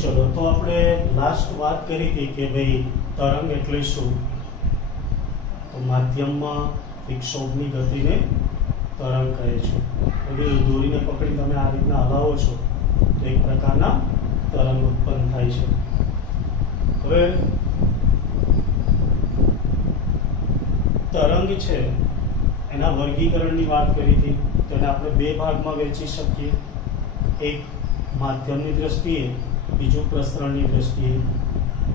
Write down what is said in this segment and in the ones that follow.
चलो तो આપણે લાસ્ટ વાત કરી હતી કે ભાઈ તરંગ એટલે શું, તો માધ્યમમાં વિક્ષોભની ગતિને તરંગ કહે છે। હવે દોરીને પકડી તમે આ રીતના હલાવો છો તો એક પ્રકારના તરંગ ઉત્પન્ન થાય છે। હવે તરંગ છે એના વર્ગીકરણની વાત કરી હતી, તો એને આપણે બે ભાગમાં વહેંચી શકીએ, એક માધ્યમની દ્રષ્ટિએ, બીજું પ્રસરણની દ્રષ્ટિએ।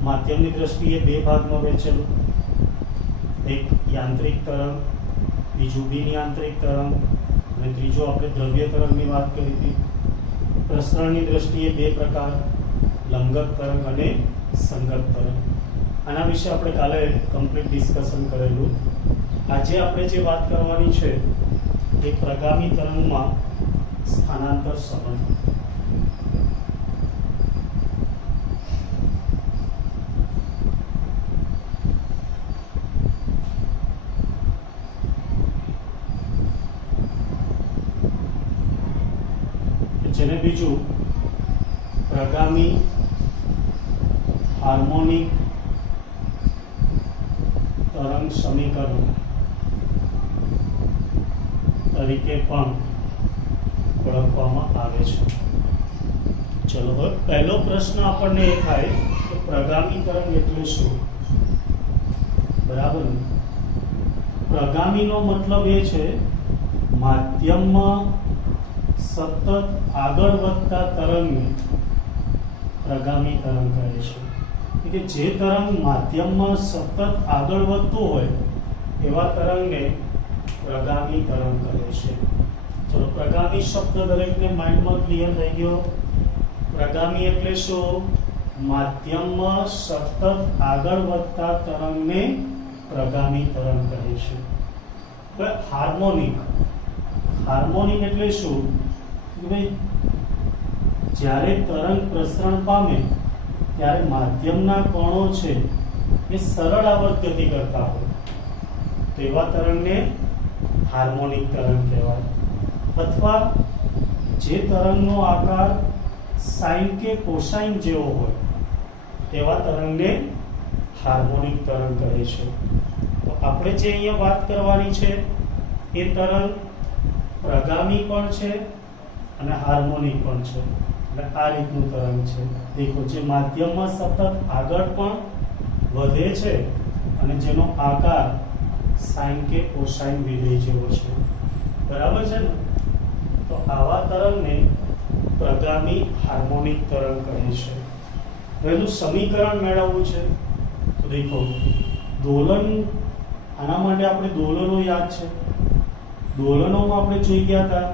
માધ્યમની દ્રષ્ટિએ બે ભાગમાં વહેંચેલું, એક યાંત્રિક તરંગ, બીજું બિન યાંત્રિક તરંગ, અને ત્રીજું આપણે દ્રવ્ય તરંગની વાત કરી હતી। પ્રસરણની દ્રષ્ટિએ બે પ્રકાર, લંબક તરંગ અને સંગત તરંગ। આના વિશે આપણે કાલે કમ્પ્લીટ ડિસ્કશન કરેલું। આજે આપણે જે વાત કરવાની છે એ પ્રગામી તરંગમાં સ્થાનાંતર સંબંધ। જેને બીજું પ્રગામી હાર્મોનિક તરંગ સમીકરણ તરીકે પણ ઓળખવામાં આવે છે। ચલો હવે પહેલો પ્રશ્ન આપણને એ થાય કે પ્રગામી તરંગ એટલે શું, બરાબર? પ્રગામીનો મતલબ એ છે માધ્યમમાં સતત આગળ વધતા તરંગને પ્રગામી તરંગ કહે છે। કે જે તરંગ માધ્યમમાં સતત આગળ વધતું હોય એવા તરંગને પ્રગામી તરંગ કહે છે। ચલો પ્રગામી શબ્દ દરેકને માઇન્ડમાં ક્લિયર થઈ ગયો? પ્રગામી એટલે શું? માધ્યમમાં સતત આગળ વધતા તરંગને પ્રગામી તરંગ કહે છે। હવે હાર્મોનિક, હાર્મોનિક એટલે શું? કે ભાઈ જ્યારે તરંગ પ્રસરણ પામે ત્યારે માધ્યમના કણો છે એ સરળ આવર્ત ગતિ કરતા હોય તો એવા તરંગને હાર્મોનિક તરંગ કહેવાય। અથવા જે તરંગનો આકાર સાઇન કે કોસાઇન જેવો હોય તેવા તરંગને હાર્મોનિક તરંગ કહે છે। તો આપણે જે અહીંયા વાત કરવાની છે એ તરંગ પ્રગામી પણ છે અને હાર્મોનિક પણ છે। એટલે આ રીતનું તરંગ છે, દેખો, જે માધ્યમમાં સતત આગળ પણ વધે છે અને જેનો આકાર સાઇન કે કોસાઇન વિધેય જેવો છે, બરાબર છે ને? તો આવા તરંગને પ્રગામી હાર્મોનિક તરંગ કહે છે। એનું સમીકરણ મેળવવું છે તો દેખો, દોલન, આના માટે આપણે દોલનો યાદ છે। દોલનોમાં આપણે જોઈ ગયા હતા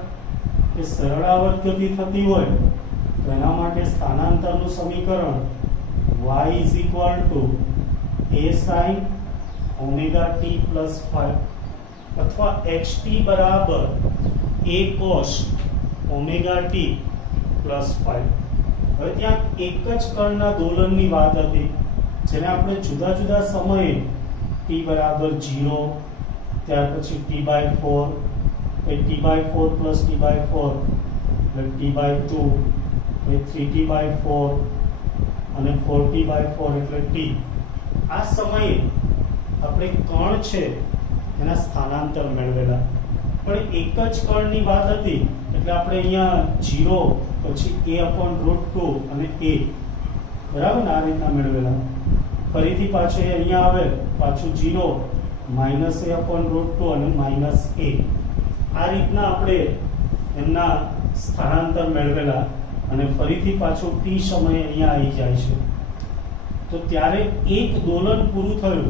કે સરળ આવર્ત ગતિ થતી હોય તો એના માટે સ્થાનાંતરનું સમીકરણ y is equal to a sin omega t plus 5 અથવા xt બરાબર a cos omega t plus 5। હવે ત્યાં એક જ કણના દોલનની વાત હતી જેને આપણે જુદા જુદા સમયે t બરાબર 0, ત્યાર પછી t/4, t/4 plus t/4 એટલે t/2, 3t/4 અને 4t/4 એટલે t। આ સમયે આપણે કણ છે એના સ્થાનાંતર મેળવેલા, પણ એક જ કણની વાત હતી એટલે આપણે અહીંયા 0 પછી a/√2 અને a, બરાબર ને, આ રીતના મેળવેલા। ફરીથી પાછું અહીંયા આવે, પાછું 0 -a/√2 અને -a, આ રીતના આપણે એમના સ્થાનાંતર મેળવેલા અને ફરીથી પાછું t સમયે અહીંયા આવી જાય છે તો ત્યારે એક દોલન પૂરું થયું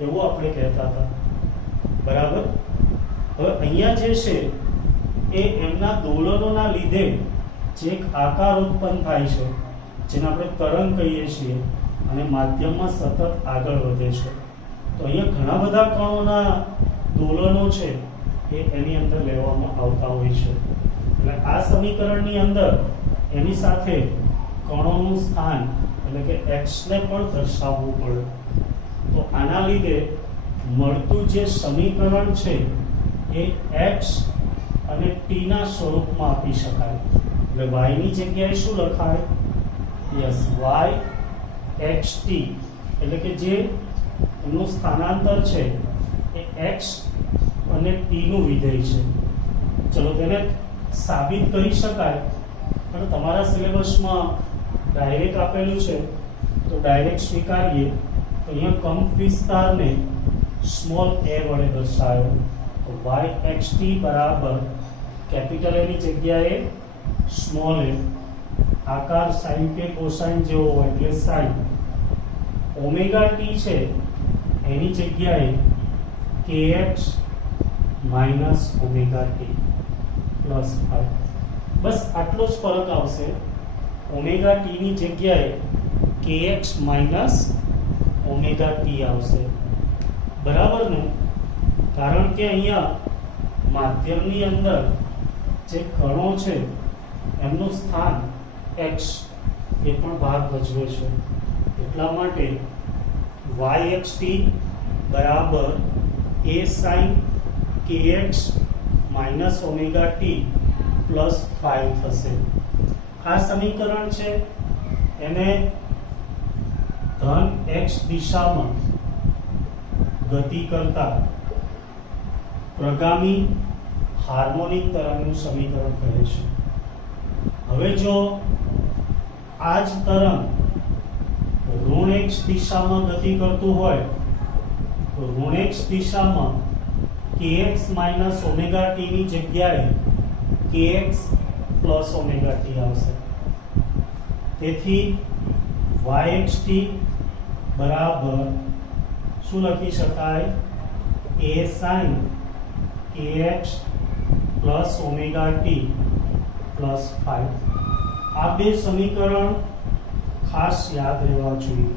એવું આપણે કહેતા હતા, બરાબર? હવે અહીંયા જે છે એ એમના દોલનોના લીધે જે એક આકાર ઉત્પન્ન થાય છે જેને આપણે તરંગ કહીએ છીએ અને માધ્યમમાં સતત આગળ વધે છે। તો અહીંયા ઘણા બધા કણોના દોલનો છે એ એની અંદર લેવામાં આવતા હોય છે। એટલે આ સમીકરણની અંદર એની સાથે કણોનું સ્થાન એટલે કે x ને પણ દર્શાવવું પડે। તો આના લીધે મળતું જે સમીકરણ છે એ x અને t ના સ્વરૂપમાં આપી શકાય। એટલે y ની જગ્યાએ શું લખાય? યસ y x t એટલે કે જે એનું સ્થાનાંતર છે એ x અને t નું વિધેય છે. ચલો તેને સાબિત કરી શકાય, પણ તમારા સિલેબસમાં ડાયરેક્ટ આપેલું છે તો ડાયરેક્ટ સ્વીકારીએ. તો અહીંયા કંપ વિસ્તારને સ્મોલ a વડે દર્શાવ્યો. તો yxt બરાબર કેપિટલ A ની જગ્યાએ સ્મોલ a, આકાર sin કે કોસાઇન જેવો હોય એટલે sin. ઓમેગા t છે એની જગ્યાએ kx minus omega t plus 5. બસ આટલો જ ફરક આવશે. ઓમેગા t ની જગ્યાએ kx માઇનસ ઓમેગા t આવશે. બરાબર ને? કારણ કે અહીંયા માધ્યમની અંદર જે કણો છે એમનું સ્થાન x એ પણ ભાગ ભજવે છે. એટલા માટે yxt બરાબર a sin kx minus omega t plus 5 થશે. આ સમીકરણ છે એને ધન x દિશામાં ગતિ કરતા પ્રગામી હાર્મોનિક તરંગનું સમીકરણ કહે છે. હવે જો આ જ તરંગ ઋણ x દિશામાં ગતિ કરતું હોય તો ઋણ x દિશામાં kx માઇનસ ઓમેગા t ની જગ્યાએ kx પ્લસ ઓમેગા t આવશે. તેથી yxt બરાબર શું લખી શકાય? a sin kx plus omega t plus 5. આ બે સમીકરણ ખાસ યાદ રહેવા જોઈએ.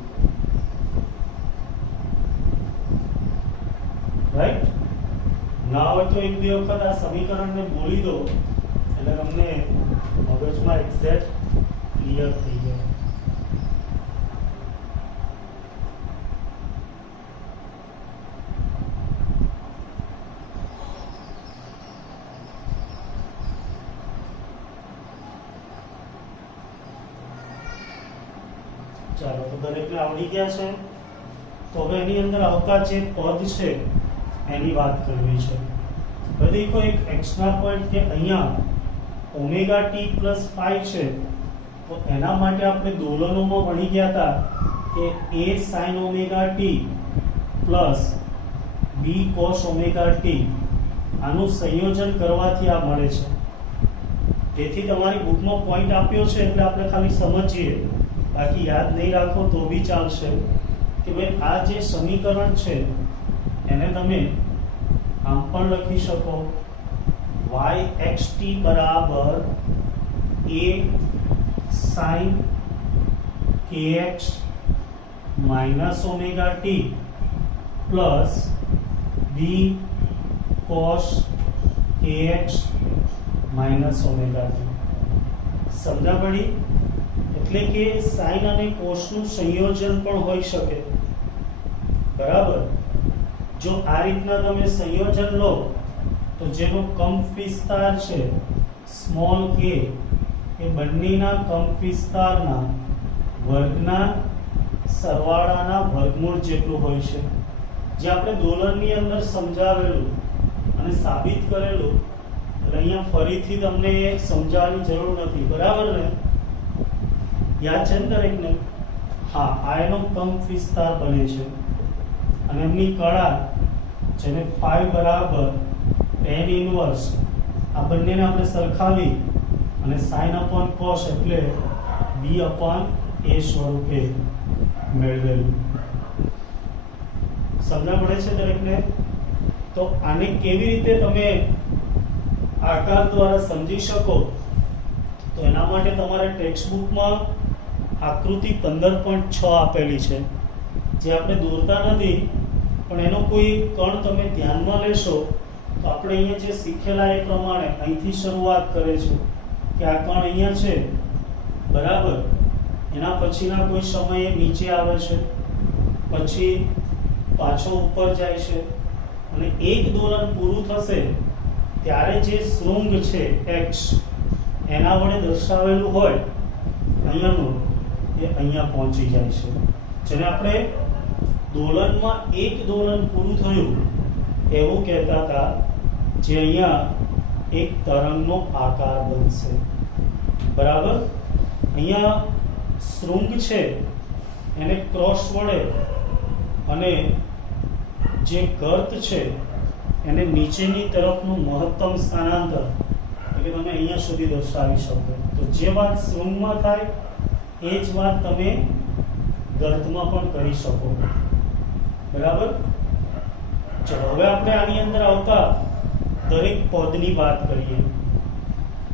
રાઈટ? ના હોય તો એક બે વખત આ સમીકરણને બોલી દો એટલે તમને મગજમાં એક્ઝેક્ટ ક્લિયર થઈ જાય. ચાલો, તો દરેકને આવડી ગયા છે. તો હવે એની અંદર આવતા જે પદ છે એની વાત કરવી છે. હવે દેખો એક એક્સ્ટ્રા પોઈન્ટ કે અહીંયા ઓમેગા ટી પ્લસ 5 છે, તો એના માટે આપણે દોલનોમાં ભણી ગયા હતા કે a sin omega T plus b cos omega T આનું સંયોજન કરવાથી આ મળે છે. તેથી તમારી બુકમાં પોઈન્ટ આપ્યો છે એટલે આપણે ખાલી સમજીએ, બાકી યાદ નહીં રાખો તો બી ચાલશે કે ભાઈ આ જે સમીકરણ છે એને તમે આમ પણ લખી શકો yxt બરાબર a sin kx minus omega t plus b cos kx minus omega t. સમજા પડી? એટલે કે સાઇન અને કોસનું સંયોજન પણ હોઈ શકે. બરાબર? જો આ રીતના તમે સંયોજન લો તો જેનો કંપ વિસ્તાર છે સ્મોલ a એ બંનેના કંપ વિસ્તારના વર્ગના સરવાળાના વર્ગમૂળ જેટલું હોય છે. જે આપણે દોલનની અંદર સમજાવેલું અને સાબિત કરેલું, એટલે અહીંયા ફરીથી તમને સમજાવવાની જરૂર નથી. બરાબર ને? યાદ છે ને દરેકને? હા, આ એનો કંપ વિસ્તાર બને છે અને એમની કળા જેને phi બરાબર tan ઇનવર્સ, આ બંનેને આપણે સરખાવી અને sin upon cos એટલે b upon a સ્વરૂપે મેળવેલું. સમજ પડે છે દરેકને? તો આને કેવી રીતે તમે આકાર દ્વારા સમજી શકો તો એના માટે તમારે ટેક્સ્ટ બુકમાં આકૃતિ 15.6 આપેલી છે, જે આપણે દોરતા નથી, પણ એનો કોઈ કણ તમે ધ્યાનમાં લેશો તો આપણે અહીંયા જે શીખેલા એ પ્રમાણે અહીંથી શરૂઆત કરે છે કે આ કણ અહીંયા છે. બરાબર? એના પછીના કોઈ સમયે નીચે આવે છે, પછી પાછો ઉપર જાય છે અને એક દોલન પૂરું થશે ત્યારે જે શૃંગ છે x એના વડે દર્શાવેલું હોય અહીંયાનું, એ અહીંયા પહોંચી જાય છે, જેને આપણે દોલનમાં એક દોલન પૂરું થયું એવું કહેતા હતા, જે અહીંયા એક તરંગનો આકાર બનશે. બરાબર. અહીંયા શૃંગ છે એને ક્રોસ વડે અને જે ગર્ત છે એને નીચેની તરફનું મહત્તમ સ્થાનાંતર એટલે તમે અહીંયા સુધી દર્શાવી શકો. તો જે વાત શૃંગમાં થાય એ જ વાત તમે ગર્તમાં પણ કરી શકો. બરાબર. ચલો હવે આપણે આની અંદર આવતા દરેક પદની વાત કરીએ.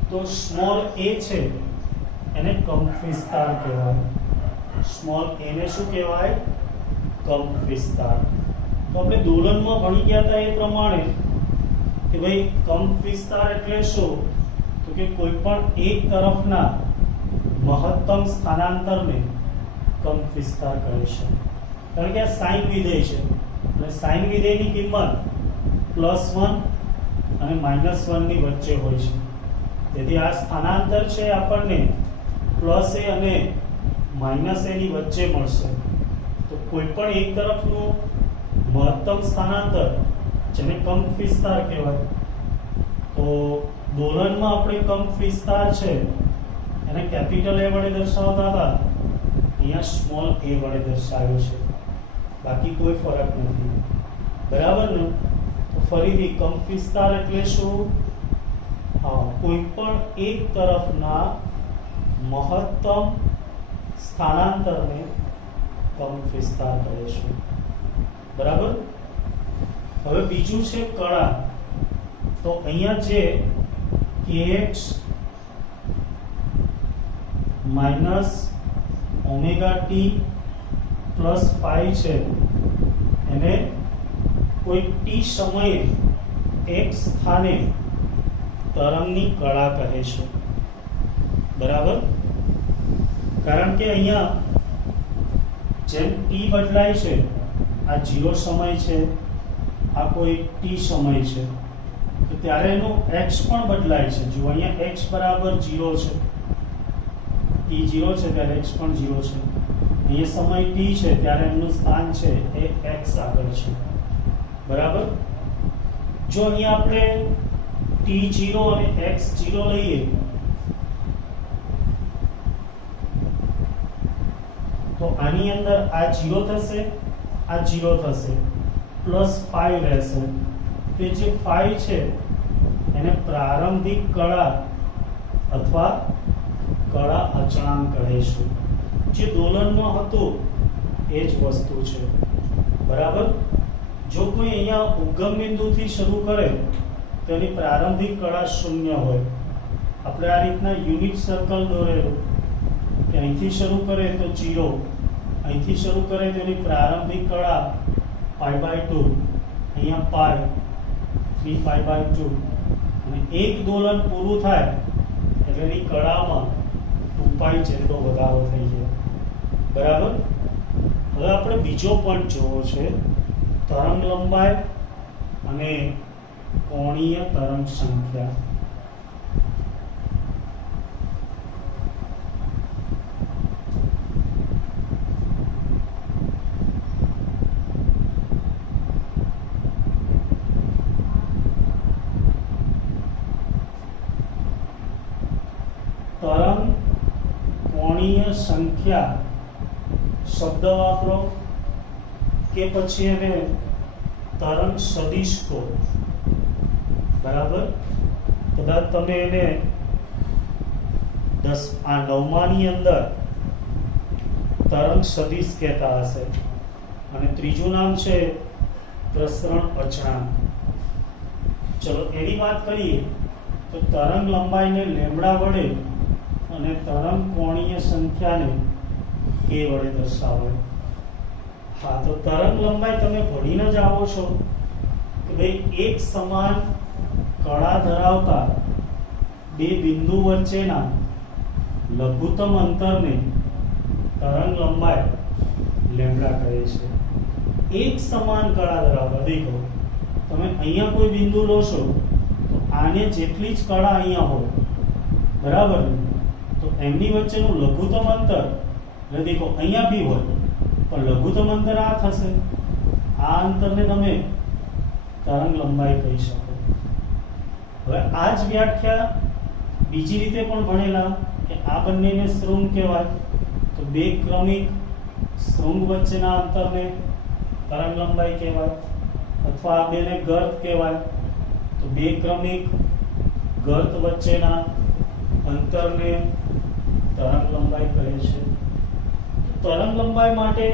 તો સ્મોલ એ છે એને કંપ વિસ્તાર કહેવાય. સ્મોલ એ ને શું કહેવાય? કંપ વિસ્તાર. તો આપણે દોલનમાં ભણી ગયા હતા એ પ્રમાણે કે ભાઈ કંપ વિસ્તાર એટલે શું? તો કે કોઈ પણ એક તરફના મહત્તમ સ્થાનાંતરને કંપ વિસ્તાર કહે છે. કારણ કે આ સાઇન વિધેય છે અને સાઇન વિધેયની કિંમત +1 અને -1 ની વચ્ચે હોય છે. તેથી આ સ્થાનાંતર છે આપણને +a અને -a ની વચ્ચે મળશે. તો કોઈ પણ એક તરફનું મહત્તમ સ્થાનાંતર જેને કંપ વિસ્તાર કહેવાય. તો દોલનમાં આપણે કંપ વિસ્તાર છે એને કેપિટલ A વડે દર્શાવતા હતા, અહીંયા સ્મોલ a વડે દર્શાવ્યો છે. બાકી કોઈ ફરક નથી. બરાબર ને? તો ફરીથી કંપ વિસ્તાર એટલે શું? કોઈ પણ એક તરફના મહત્તમ સ્થાનાંતરને કંપ વિસ્તાર કહે છે. બરાબર. હવે બીજું છે કળા. તો અહીંયા જે kx - ωt + phi છે એને કોઈ t સમયે એક સ્થાને તરંગની કળા કહે છે. બરાબર. કારણ કે અહીંયા જેમ t બદલાય છે, આ 0 સમય છે, આ કોઈ t સમય છે, તો ત્યારે એનો x પણ બદલાય છે. જો અહીંયા x બરાબર 0 છે, t 0 છે ત્યારે x પણ 0 છે. અહીંયા સમય t છે ત્યારે એમનું સ્થાન છે એ x આગળ છે. બરાબર. જો અહીંયા આપણે t0 અને x0 લઈએ તો આની અંદર આ 0 થશે, આ 0 થશે, +5 રહેશે. તે જે 5 છે એને પ્રારંભિક કળા અથવા કળા અચળાંક કહે છે. જે દોલનમાં હતું એ જ વસ્તુ છે. બરાબર. જો કોઈ અહીંયા ઉગમ બિંદુથી શરૂ કરે તો એની પ્રારંભિક કળા 0 હોય. આપણે આ રીતના યુનિટ સર્કલ દોરેલું કે અહીંથી શરૂ કરે તો 0, અહીંથી શરૂ કરે તો એની પ્રારંભિક કળા π/2, અહીંયા π 3π/2 અને એક દોલન પૂરું થાય એટલે એની કળામાં 2π જેટલો વધારો થઈ જાય. બરાબર. હવે આપણે બીજો પણ જોવો છે, તરંગ લંબાઈ અને કોણીય તરંગ સંખ્યા. તરંગ કોણીય સંખ્યા શબ્દ વાપરો કે પછી એને તરંગ સદિશ કહો. બરાબર. કદાચ તમે એને 9માની અંદર તરંગ સદિશ કહેતા હશે. અને ત્રીજું નામ છે પ્રસરણ અચળાંક. ચલો એની વાત કરીએ તો તરંગ લંબાઈને લેમ્બડા વડે અને તરંગ કોણીય સંખ્યાને k વડે દર્શાવે. હા, તો તરંગ લંબાઈ તમે ભણીને જ આવો છો કે ભાઈ એક સમાન કળા ધરાવતા બે બિંદુ વચ્ચેના લઘુત્તમ અંતરને તરંગ લંબાઈ લેમ્બડા કહે છે. એક સમાન કળા ધરાવતા, દેખો તમે અહીંયા કોઈ બિંદુ લો છો તો આને જેટલી જ કળા અહીંયા હોય, બરાબર, તો એમની વચ્ચેનું લઘુત્તમ અંતર એટલે દેખો અહીંયા બી હોય પણ લઘુત્તમ અંતર આ થશે, આ અંતરને તમે તરંગ લંબાઈ કહી શકો. હવે આ જ વ્યાખ્યા બીજી રીતે પણ ભણેલા કે આ બંનેને શૃંગ કહેવાય, તો બે ક્રમિક શૃંગ વચ્ચેના અંતરને તરંગ લંબાઈ કહેવાય, અથવા આ બેને ગર્ત કહેવાય, તો બે ક્રમિક ગર્ત વચ્ચેના અંતરને તરંગ લંબાઈ કહે છે. તરંગ લંબાઈ માટે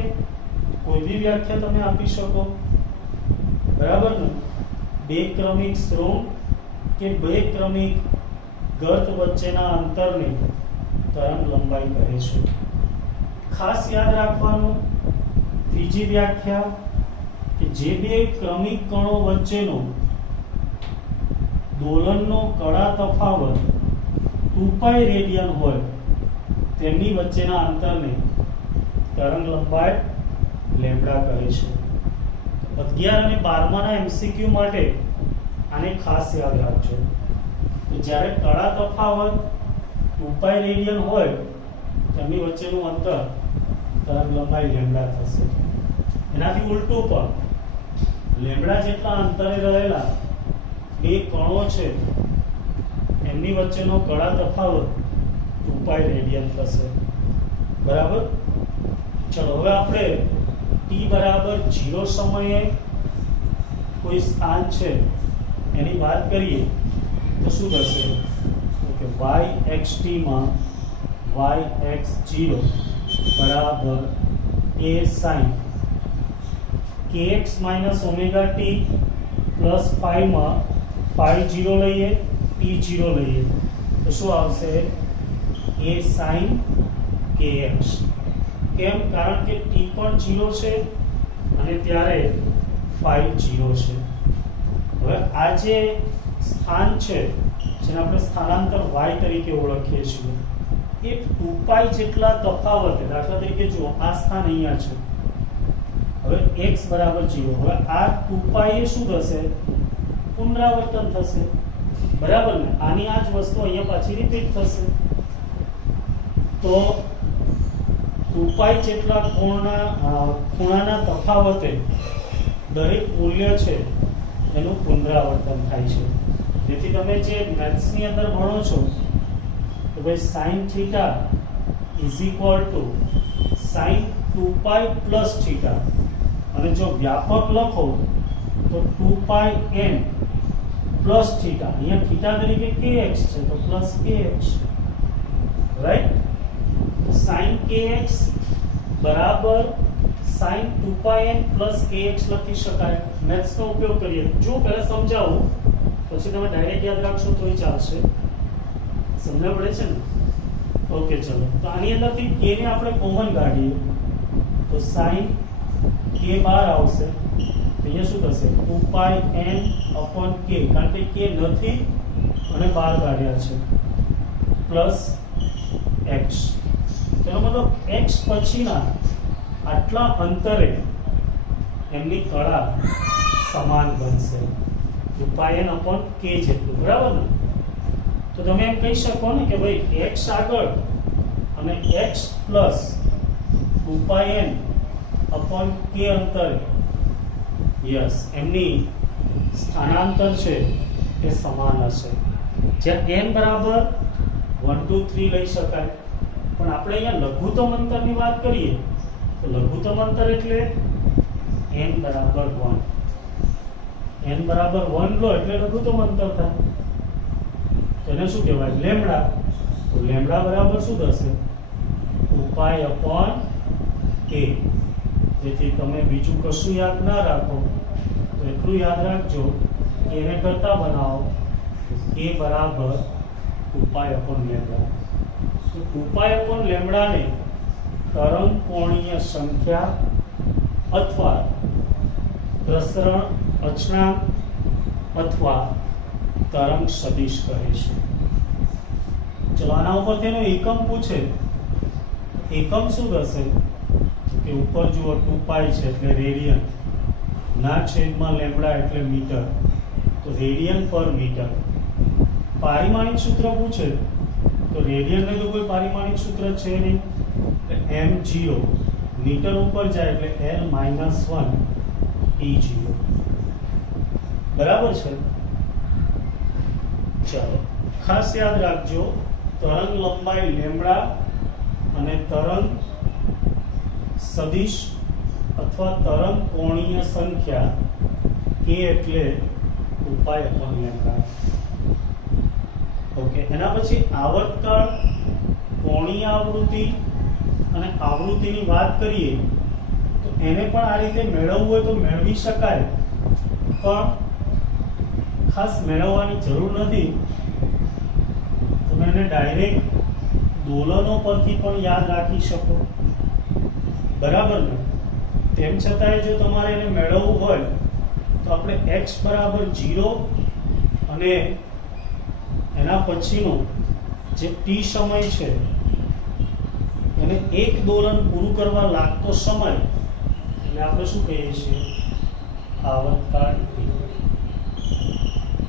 કોઈ બી વ્યાખ્યા તમે આપી શકો, બરાબર ને? બે ક્રમિક શૃંગ કે બે ક્રમિક ગર્ત વચ્ચેના અંતરને તરંગ લંબાઈ કહે છે. ખાસ યાદ રાખવાનું ત્રીજી વ્યાખ્યા કે જે બે ક્રમિક કણો વચ્ચેનો દોલનનો કડા તફાવત 2π રેડિયન હોય તેમની વચ્ચેના અંતરને તરંગ લંબાઈ લેમ્બડા કહે છે. 11 અને 12 ના એમસીક્યુ માટે આને ખાસ યાદ રાખજો. તો જ્યારે કડા તફાવત 2π રેડિયન હોય તેમની વચ્ચેનું અંતર તરંગ લંબાઈ લેમ્બડા થશે. એનાથી ઉલટું પણ લેમ્બડા જેટલા અંતરે રહેલા બે કણો છે એમની વચ્ચેનો કડા તફાવત 2π રેડિયન થશે. બરાબર? ચલો હવે આપણે t બરાબર 0 સમયે કોઈ સ્થાન છે એની વાત કરીએ તો શું થશે? કે yxt માં yx0 બરાબર a sin kx - omega t plus phi માં phi 0 લઈએ, t 0 લઈએ તો શું આવશે? a sin kx. કેમ? કારણ કે t પણ 0 છે અને ત્યારે phi 0 છે. હવે આ જે સ્થાન છે જેને આપણે સ્થાનાંતર y તરીકે ઓળખીએ છીએ એ 2π જેટલા તફાવતે, દાખલા તરીકે જુઓ આ સ્થાન અહીંયા છે, હવે x બરાબર 0, હવે આ 2π એ શું થશે? પુનરાવર્તન થશે. બરાબર ને? આની આ જ વસ્તુ અહીંયા પાછી રિપીટ થશે. તો 2π જેટલા ખૂણાના તફાવતે દરેક મૂલ્ય છે એનું પુનરાવર્તન થાય છે. જેથી તમે જે મેથ્સની અંદર ભણો છો કે ભાઈ sin theta is equal to sin 2π plus theta, અને જો વ્યાપક લખો તો 2πn પ્લસ થીટા, અહીંયા થીટા તરીકે kx છે તો plus kx, right? sin kx બરાબર sin 2πn પ્લસ kx લખી શકાય. મેથ્સનો ઉપયોગ કરીએ. જો પહેલા સમજાવું પછી તમે ડાયરેક્ટ યાદ રાખશો તોય ચાલશે. સમજણ પડે છે ને? ઓકે, ચલો. તો આની અંદરથી k ને આપણે કોમન કાઢીએ તો sin k બહાર આવશે. અહીંયા શું થશે? 2πn/k, કારણ કે k નથી અને બહાર કાઢ્યા છે, પ્લસ x. તેનો મતલબ x પછીના આટલા અંતરે એમની કળા સમાન બનશે, 2πn/k જેટલું. બરાબર ને? તો તમે એમ કહી શકો ને કે ભાઈ x આગળ અને x પ્લસ 2πn/k અંતરે, યસ, એમની સ્થાનાંતર છે એ સમાન હશે. જ્યાં n બરાબર 1 2 3 લઈ શકાય, પણ આપણે અહીંયા લઘુત્તમ અંતરની વાત કરીએ તો લઘુત્તમ અંતર એટલે n બરાબર 1. n બરાબર 1 લો એટલે લઘુત્તમ અંતર થાય. તો એને શું કહેવાય? લેમ્બડા. તો લેમ્બડા બરાબર શું થશે? 2π/k. જેથી તમે બીજું કશું યાદ ના રાખો તો એટલું યાદ રાખજો કે એને કરતા બનાવો k બરાબર 2π/લેમ્બડા. તો 2π/લેમ્બડાને તરંગ કોણીય સંખ્યા અથવા પ્રસરણ અચળાંક અથવા તરંગ સદિશ કહે છે. ચલો આના ઉપર તેનો એકમ પૂછે, એકમ શું થશે? કે ઉપર જુઓ 2π છે એટલે રેડિયન, ના છેદમાં લેમ્બડા એટલે મીટર, તો રેડિયન પર મીટર. પારિમાણિક સૂત્ર પૂછે તો રેડિયનને તો કોઈ પારિમાણિક સૂત્ર છે નહીં, એટલે m0 મીટર ઉપર જાય એટલે l - 1 t0 બરાબર છે। ચાલો ખાસ યાદ રાખજો, તરંગ લંબાઈ લેમ્બડા અને તરંગ સદિશ અથવા તરંગ કોણીય સંખ્યા k એટલે 2π/λ। ઓકે, એના પછી આવર્તકાળ, કોણીય આવૃત્તિ અને આવૃત્તિની વાત કરીએ તો એને પણ આ રીતે મેળવવું હોય તો મેળવી શકાય, પણ ખાસ મેળવવાની જરૂર નથી। તમે એને ડાયરેક્ટ દોલનો પરથી પણ યાદ રાખી શકો, બરાબર ને। તેમ છતાંય જો તમારે એને મેળવવું હોય તો આપણે x = 0 અને એના પછીનો જે t સમય છે એને એક દોલન પૂરું કરવા લાગતો સમય એટલે આપણે શું કહીએ છીએ, આવર્તકાળ t।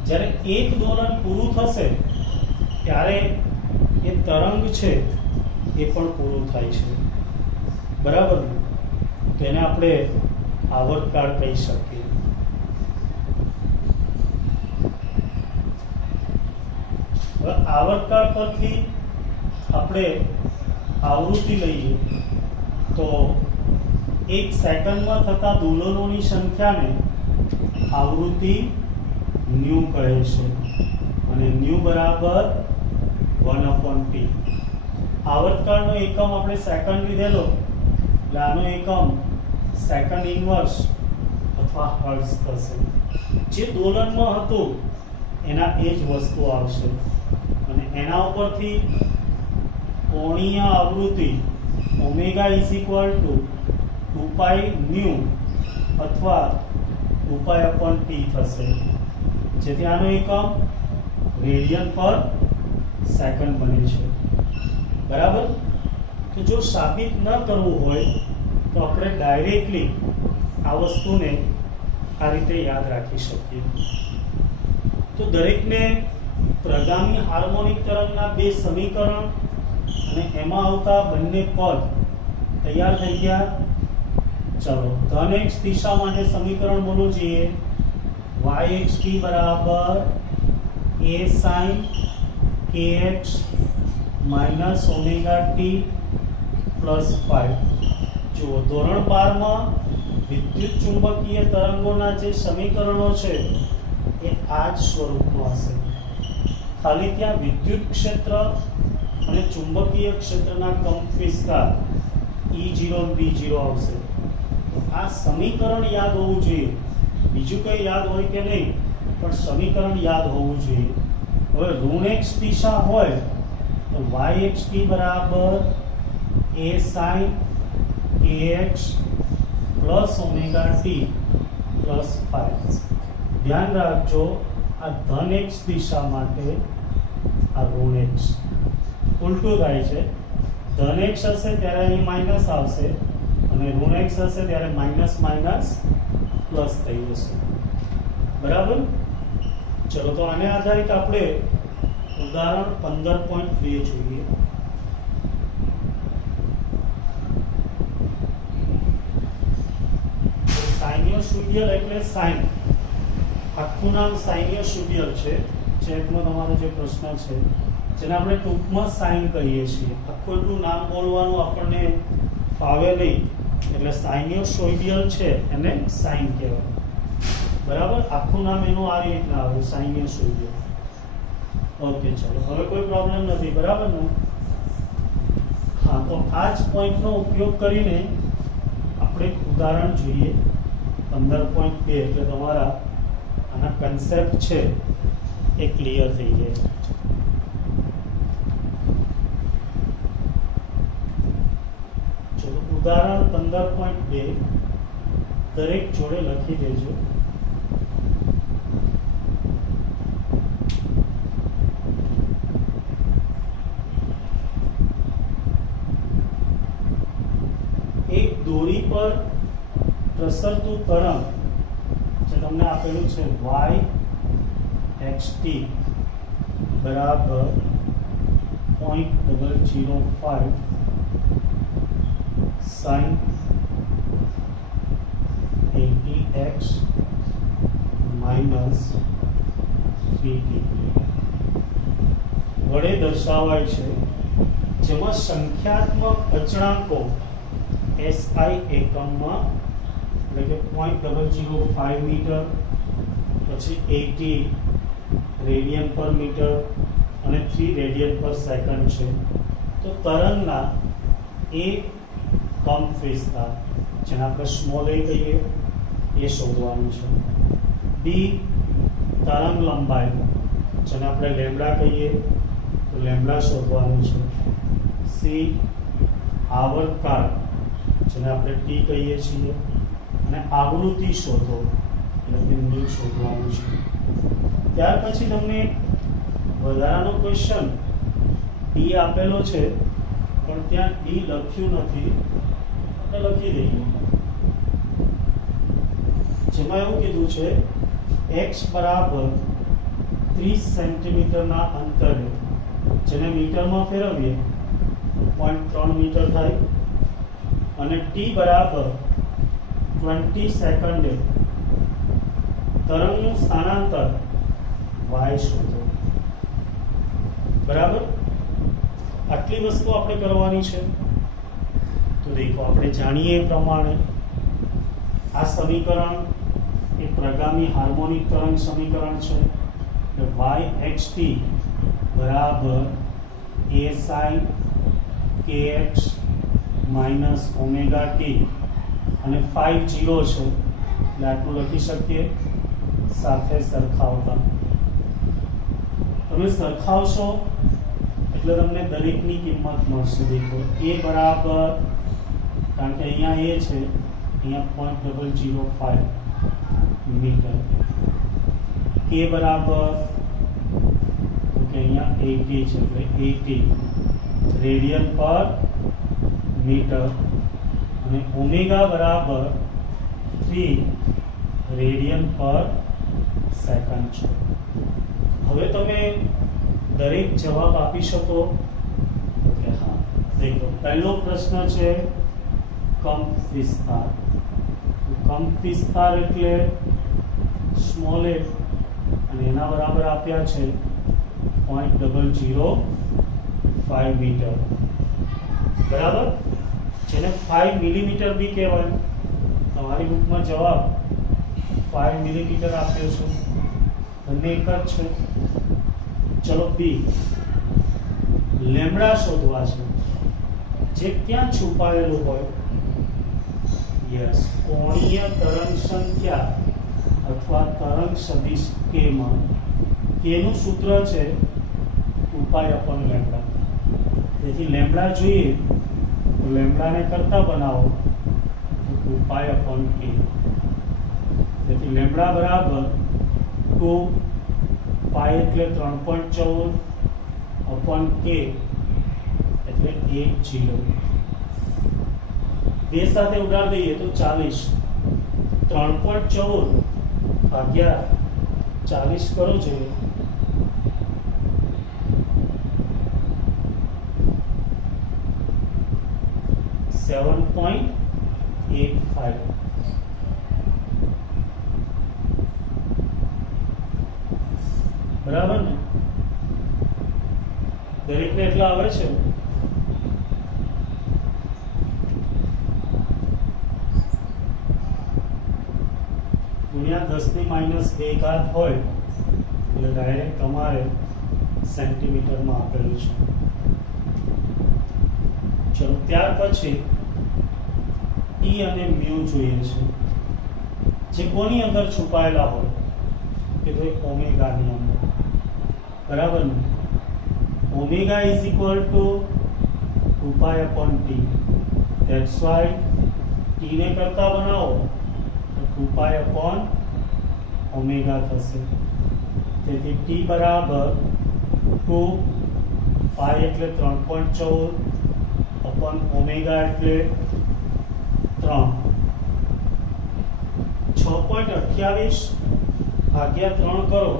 જ્યારે એક દોલન પૂરું થશે ત્યારે એ તરંગ છે એ પણ પૂરું થાય છે, બરાબર ને। તો એને આપણે આવર્તકાળ કહી શકીએ। હવે આવર્તકાળ પરથી આપણે આવૃત્તિ લઈએ તો 1 સેકન્ડમાં થતા દોલનોની સંખ્યાને આવૃત્તિ ન્યુ કહે છે, અને ન્યુ બરાબર 1/t। આવર્તકાળનો એકમ આપણે સેકન્ડ લીધેલો એટલે આનો એકમ સેકન્ડ ઇન્વર્સ અથવા હર્ટ્ઝ થશે। જે દોલનમાં હતું એના એ જ વસ્તુ આવશે, અને એના ઉપરથી કોણીય આવૃત્તિ ઓમેગા = 2π ન્યુ અથવા 2π/t થશે, જેથી આનો એકમ રેડિયન પર સેકન્ડ બને છે, બરાબર। તો જો સાબિત ન કરવું હોય તો આપણે ડાયરેક્ટલી આ વસ્તુને આ રીતે યાદ રાખી શકીએ। તો દરેકને પ્રગામી હાર્મોનિક તરંગના બે સમીકરણ અને એમાં આવતા બંને પદ તૈયાર થઈ ગયા। ચલો ધન x દિશા માટે સમીકરણ બોલો જોઈએ, yxt બરાબર a sin kx minus omega t plus 5। જો ધોરણ 12 માં વિદ્યુત ચુંબકીય તરંગોના જે સમીકરણો છે એ આ જ સ્વરૂપમાં હશે, ખાલી ત્યાં વિદ્યુત ક્ષેત્ર અને ચુંબકીય ક્ષેત્રના કંપવિસ્તાર E0 અને B0 આવશે। તો આ સમીકરણ યાદ હોવું જોઈએ, બીજું કંઈ યાદ હોય કે નહીં, પણ સમીકરણ યાદ હોવું જોઈએ। હવે ઋણ x દિશા હોય તો yxt બરાબર a sin kx plus omega t plus 5। ધ્યાન રાખજો, આ ધન x દિશા માટે આ ઋણ x ઉલટું થાય છે, ધન x હશે ત્યારે અહીં માઇનસ આવશે અને ઋણ x હશે ત્યારે માઇનસ માઇનસ પ્લસ થઈ જશે, બરાબર। ચલો તો આને આધારિત આપણે ઉદાહરણ 15.2 જોઈએ। સાઇન્યોસોઇડિયલ એટલે સાઇન, આખું નામ સાઇન્યોસોઇડિયલ છે। ચેકમાં તમારો જે પ્રશ્ન છે જેને આપણે ટૂંકમાં સાઇન કહીએ છીએ, આખું એટલું નામ બોલવાનું આપણને ફાવે નહીં, એટલે સાઇન્યોસોઇડિયલ છે એને સાઇન કહેવાય, બરાબર। આખું નામ એનું આ રીતના આવે, સાઇન્યોસોઇડિયલ। ઓકે, ચલો હવે કોઈ પ્રોબ્લેમ નથી, બરાબર ને। હા, તો આ જ પોઈન્ટનો ઉપયોગ કરીને આપણે એક ઉદાહરણ જોઈએ 15.2, એટલે તમારા આના કન્સેપ્ટ છે એ ક્લિયર થઈ જાય। ચલો ઉદાહરણ 15.2 દરેક જોડે લખી દેજો। એક દોરી પર પ્રસરતું તરંગ જે તમને આપેલું છે y xt બરાબર 0.005 sin 80x minus 3t વડે દર્શાવાય છે, જેમાં સંખ્યાત્મક અચળાંકો SI એકમમાં એટલે કે 0.005 મીટર, પછી 80 રેડિયન પર મીટર અને 3 રેડિયન પર સેકન્ડ છે. તો તરંગના એ કંપ વિસ્તાર, જેને આપણે સ્મોલ a કહીએ, એ શોધવાનું છે. બી તરંગ લંબાઈ, જેને આપણે લેમ્બડા કહીએ, તો લેમ્બડા શોધવાનું છે. સી આવર્તકાળ, જેને આપણે ટી કહીએ છીએ, અને આવૃત્તિ શોધો એટલે કે મ્યુ શોધવાનું છે. ત્યાર પછી તમને વધારાનો ક્વેશ્ચન ડી આપેલો છે, પણ ત્યાં ડી લખ્યું નથી, આપણે લખી દઈએ. જેમાં એવું કીધું છે x બરાબર 30 સેન્ટીમીટરના અંતરે, જેને મીટરમાં ફેરવીએ 0.3 મીટર થાય, અને t બરાબર 20 સેકન્ડે તરંગનું સ્થાનાંતર y શોધો. બરાબર, આટલી વસ્તુ આપણે કરવાની છે. તો દેખો, આપણે જાણીએ એ પ્રમાણે આ સમીકરણ એ પ્રગામી હાર્મોનિક તરંગ સમીકરણ છે. yxt બરાબર a sin kx minus omega T, અને 5 0 છે એટલે આટલું લખી શકીએ. સાથે સરખાવતા તમે સરખાવશો એટલે તમને દરેકની કિંમત મળશે. દેખો, a બરાબર, કારણ કે અહીંયા a છે, અહીંયા 0.005 મીટર, k બરાબર, કે અહીંયા 80 છે એટલે 80 રેડિયન પર મીટર, અને ઓમેગા બરાબર 3 રેડિયન પર સેકન્ડ છે. હવે તમે દરેક જવાબ આપી શકો કે હા. દેખો, પહેલો પ્રશ્ન છે કંપ વિસ્તાર. કંપ વિસ્તાર એટલે સ્મોલ a, અને એના બરાબર આપ્યા છે 0.005 મીટર. બરાબર, જેને 5 મિલીમીટર બી કહેવાય. તમારી બુકમાં જવાબ 5 મિલીમીટર આપ્યો છે, બંને એક જ છે. ચલો, બી લેમ્બડા શોધવા છે, જે ક્યાં છુપાયેલું હોય. યસ, કોણીય તરંગ સંખ્યા અથવા તરંગ સદિશ k માં. k નું સૂત્ર છે 2π/λ. તેથી લેમ્બડા જોઈએ તો લેમ્બડાને કરતા બનાવો તો 2π/k. તેથી લેમ્બડા બરાબર 2π એટલે 3.14/k એટલે 80. બે સાથે ઉડાડી દઈએ તો 40. 3.14 ભાગ્યા 40 કરો જોઈએ, 7.85. બરાબર ને? દરેકને એટલા આવે છે. ગુણ્યા 10⁻2 હોય એટલે ડાયરેક્ટ તમારે સેન્ટીમીટરમાં આપેલું છે. ચલો, ત્યાર પછી ઈ અને મ્યુ જોઈએ છે, જે કોની અંદર છુપાયેલા હોય, કે ભાઈ ઓમેગાની અંદર. બરાબર ને? Omega is equal two 2π/t. That's why t ને કરતા બનાવો તો 2π/ω થશે. તેથી t બરાબર 2π એટલે 3.14/ω એટલે 3. 6.28 ભાગ્યા 3 કરો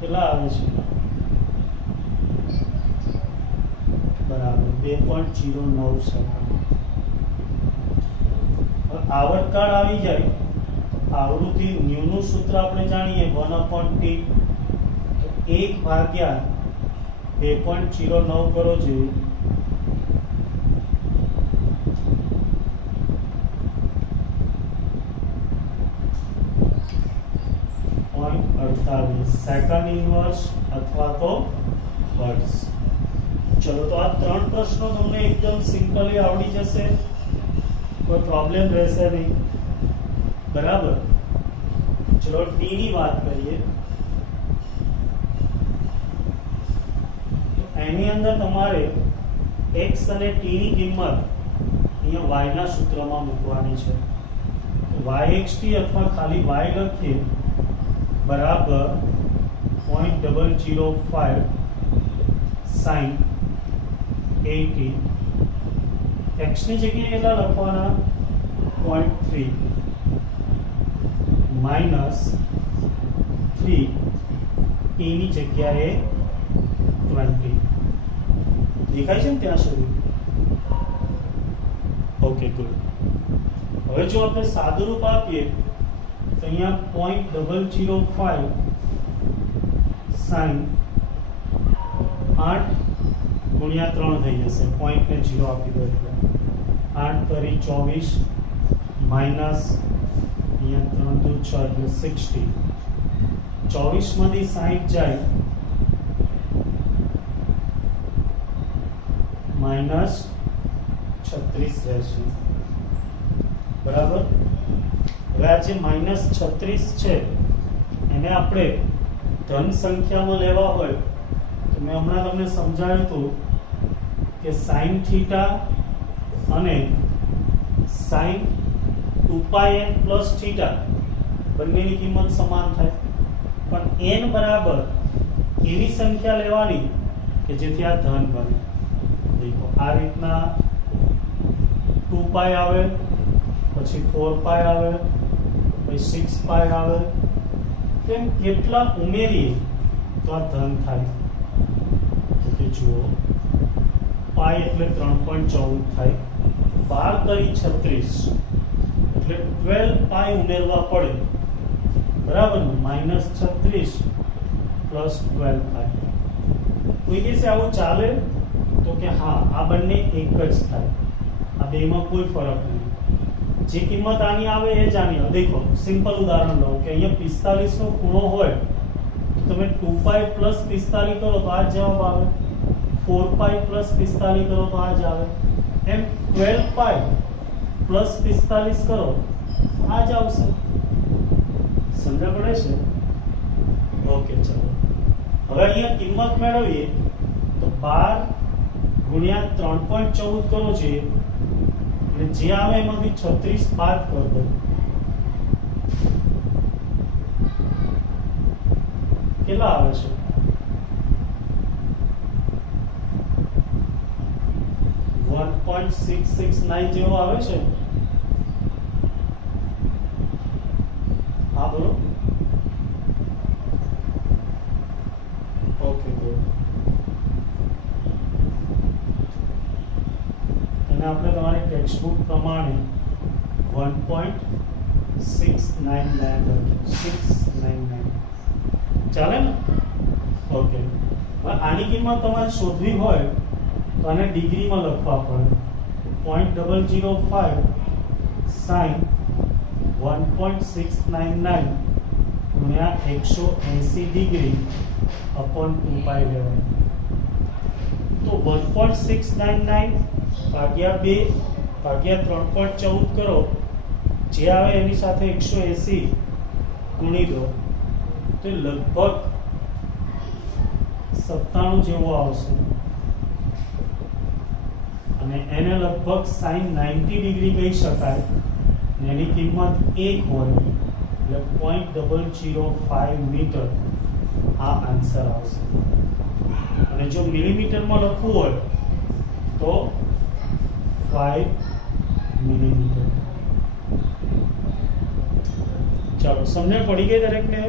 તો કેટલા આવે છે બરાબર 2.09 સેકન્ડ. આવર્તકાળ આવી જાય, આવૃત્તિ ન્યુનું સૂત્ર આપણે જાણીએ 1/t, તો 1/2.09 કરો છે સેકન્ડ ઇન્વર્સ અથવા તો હર્ટ્ઝ. ચલો, તો આ ત્રણ પ્રશ્નો તમને એકદમ સિમ્પલી આવડી જશે, કોઈ પ્રોબ્લેમ રહેશે નહીં. બરાબર. ચલો ટી ની વાત કરીએ. એની અંદર તમારે x અને t ની કિંમત અહીંયા y ના સૂત્રમાં મૂકવાની છે. yxt અથવા ખાલી y લખીએ બરાબર 0.005 sin 80. x ની જગ્યાએ કેટલા લખવાના 0.3 minus 3 t ની જગ્યાએ 20. દેખાય છે ને ત્યાં સુધી? Okay, good. હવે જો આપણે સાદુરૂપ આપીએ તો અહીંયા 0.005 sin 8 ગુણ્યા 3 થઈ જશે. પોઈન્ટ ને 0 આપી દો એટલે 8 કરી 24 માઇનસ અહીંયા 3 દુ 6 એટલે 60. 24 માંથી 60 જાય માઇનસ 36 રહેશે. બરાબર. હવે આ જે માઇનસ 36 છે એને આપણે ધન સંખ્યામાં લેવા હોય તો મેં હમણાં તમને સમજાવ્યું હતું કે sin થીટા અને sin 2πn પ્લસ થીટા બંનેની કિંમત સમાન થાય, પણ n બરાબર એવી સંખ્યા લેવાની કે જેથી આ ધન બને. દેખો આ રીતના 2π આવે, પછી 4π આવે, પછી 6π આવે, તેમ કેટલા ઉમેરીએ તો આ ધન થાય. કે જુઓ પાઈ એટલે 3.14 થાય, 12 કરી 36 એટલે 12 પાઈ ઉમેરવા પડે. બરાબર ને? -36 પ્લસ 12 થાય. કોઈ કહેશે આવું ચાલે? તો કે હા, આ બંને એક જ થાય, આ બેમાં કોઈ ફરક નહીં. જે કિંમત આની આવે એ જ આની આવે. દેખો સિમ્પલ ઉદાહરણ લો કે અહીંયા 45 નો ખૂણો હોય તો તમે 2π પ્લસ 45 કરો તો આ જ જવાબ આવે, 4π પ્લસ 45 કરો તો આ જ આવે, એમ 12π પ્લસ 45 કરો આ જ આવશે. સમજ પડે છે? ઓકે, ચલો હવે અહીંયા કિંમત મેળવીએ તો 12 ગુણ્યા 3.14 કરો છે અને જે આવે એમાંથી 36 બાદ કર દો. કેટલા આવે છે? 1.669 જેવો આવે છે. હા બોલો. Okay, good. અને આપણે તમારી ટેક્સ્ટ બુક પ્રમાણે 1.699 ચાલે ને? ઓકે. હવે આની કિંમત તમારે શોધવી હોય તો આને ડિગ્રીમાં લખવા પડે. 0.005 sin 1.699 ગુણ્યા 180 ડિગ્રી અપોન 2π લેવાય. તો 1.699 ભાગ્યા 2 ભાગ્યા 3.14 કરો, જે આવે એની સાથે 180 ગુણી દો તો લગભગ 97 જેવો આવશે. અને એને લગભગ sin 90 ડિગ્રી કહી શકાય. એની કિંમત 1 હોય એટલે 0.005 મીટર આ આન્સર આવશે. અને જો મિલીમીટરમાં લખવું હોય તો 5 મિલીમીટર. ચાલો, સમજણ પડી ગઈ દરેકને?